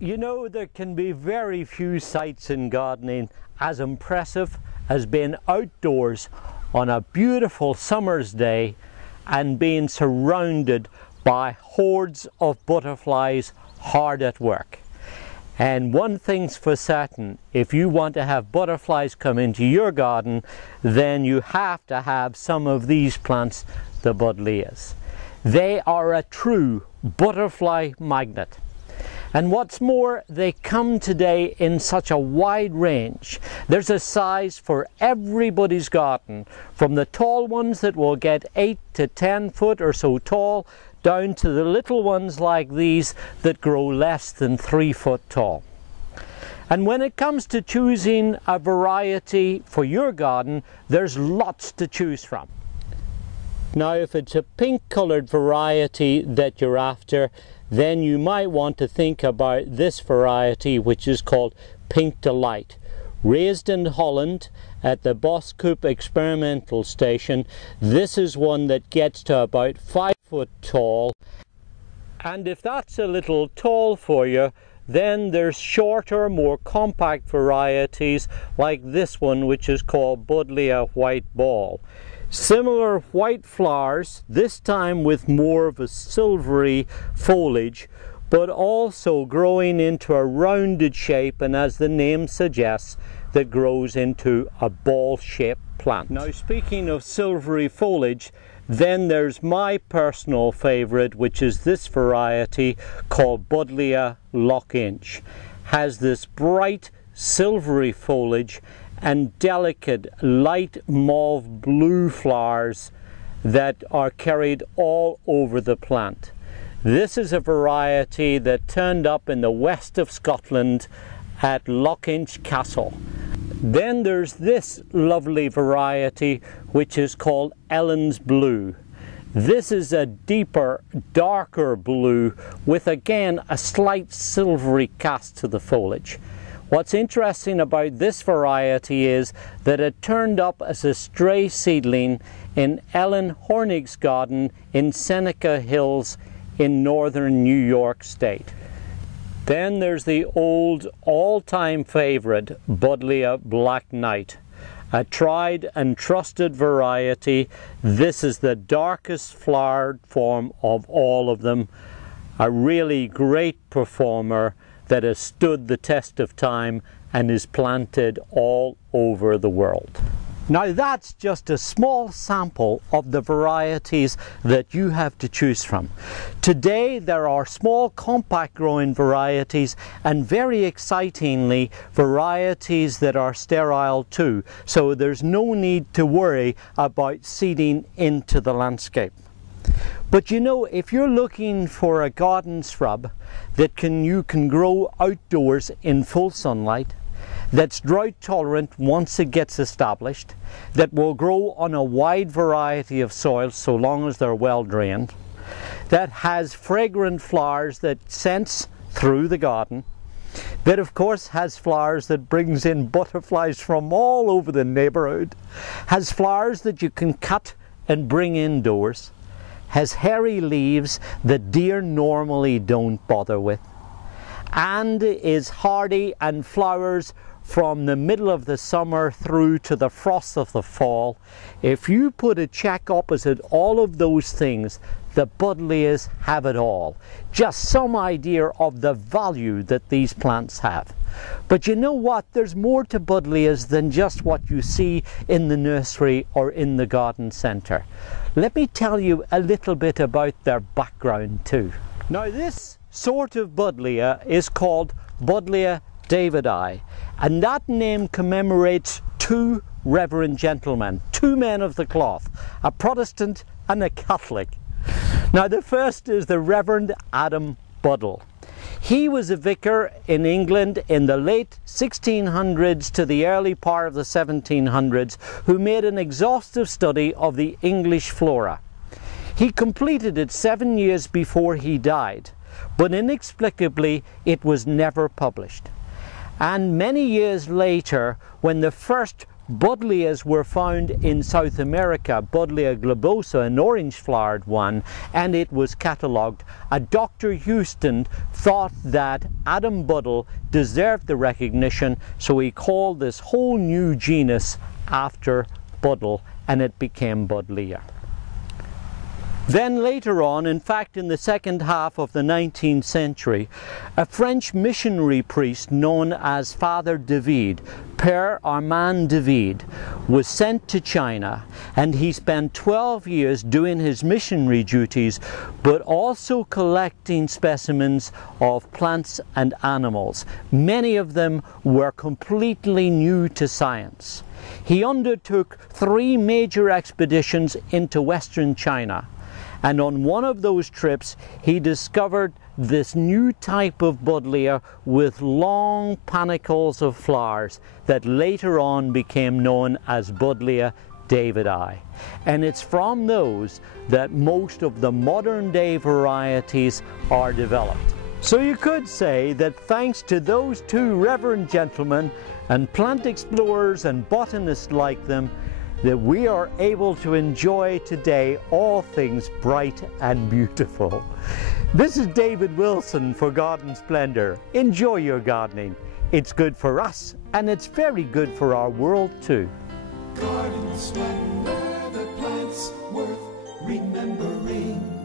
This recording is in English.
You know, there can be very few sights in gardening as impressive as being outdoors on a beautiful summer's day and being surrounded by hordes of butterflies hard at work. And one thing's for certain, if you want to have butterflies come into your garden, then you have to have some of these plants, the Buddleias. They are a true butterfly magnet. And what's more, they come today in such a wide range. There's a size for everybody's garden, from the tall ones that will get 8 to 10 foot or so tall, down to the little ones like these that grow less than 3 foot tall. And when it comes to choosing a variety for your garden, there's lots to choose from. Now, if it's a pink colored variety that you're after, then you might want to think about this variety, which is called Pink Delight. Raised in Holland at the Boskoop Experimental Station, this is one that gets to about 5 foot tall. And if that's a little tall for you, then there's shorter, more compact varieties like this one, which is called Buddleia White Ball. Similar white flowers, this time with more of a silvery foliage, but also growing into a rounded shape, and as the name suggests, that grows into a ball-shaped plant. Now, speaking of silvery foliage, then there's my personal favorite, which is this variety called Buddleia Lochinch. Has this bright silvery foliage and delicate light mauve blue flowers that are carried all over the plant. This is a variety that turned up in the west of Scotland at Lochinch Castle. Then there's this lovely variety which is called Ellen's Blue. This is a deeper, darker blue with again a slight silvery cast to the foliage. What's interesting about this variety is that it turned up as a stray seedling in Ellen Hornig's garden in Seneca Hills in northern New York State. Then there's the old all-time favorite Buddleia Black Knight, a tried and trusted variety. This is the darkest flowered form of all of them, a really great performer that has stood the test of time and is planted all over the world. Now, that's just a small sample of the varieties that you have to choose from. Today there are small compact growing varieties and, very excitingly, varieties that are sterile too, so there's no need to worry about seeding into the landscape. But you know, if you're looking for a garden shrub that you can grow outdoors in full sunlight, that's drought tolerant once it gets established, that will grow on a wide variety of soils so long as they're well drained, that has fragrant flowers that sense through the garden, that of course has flowers that brings in butterflies from all over the neighborhood, has flowers that you can cut and bring indoors, has hairy leaves that deer normally don't bother with, and is hardy and flowers from the middle of the summer through to the frost of the fall. If you put a check opposite all of those things, the Buddleias have it all. Just some idea of the value that these plants have. But you know what? There's more to Buddleias than just what you see in the nursery or in the garden centre. Let me tell you a little bit about their background too. Now, this sort of Buddleia is called Buddleia Davidii, and that name commemorates two reverend gentlemen, two men of the cloth, a Protestant and a Catholic. Now, the first is the Reverend Adam Buddle. He was a vicar in England in the late 1600s to the early part of the 1700s, who made an exhaustive study of the English flora. He completed it 7 years before he died, but inexplicably it was never published. And many years later, when the first Buddleias were found in South America, Buddleia globosa, an orange-flowered one, and it was catalogued. Dr. Houston thought that Adam Buddle deserved the recognition, so he called this whole new genus after Buddle, and it became Buddleia. Then later on, in fact in the second half of the 19th century, a French missionary priest known as Father David, Père Armand David, was sent to China, and he spent 12 years doing his missionary duties, but also collecting specimens of plants and animals. Many of them were completely new to science. He undertook 3 major expeditions into Western China. And on one of those trips, he discovered this new type of Buddleia with long panicles of flowers that later on became known as Buddleia Davidii. And it's from those that most of the modern day varieties are developed. So you could say that thanks to those 2 reverend gentlemen and plant explorers and botanists like them, that we are able to enjoy today all things bright and beautiful. This is David Wilson for Garden Splendor. Enjoy your gardening. It's good for us, and it's very good for our world too. Garden Splendor, the plants worth remembering.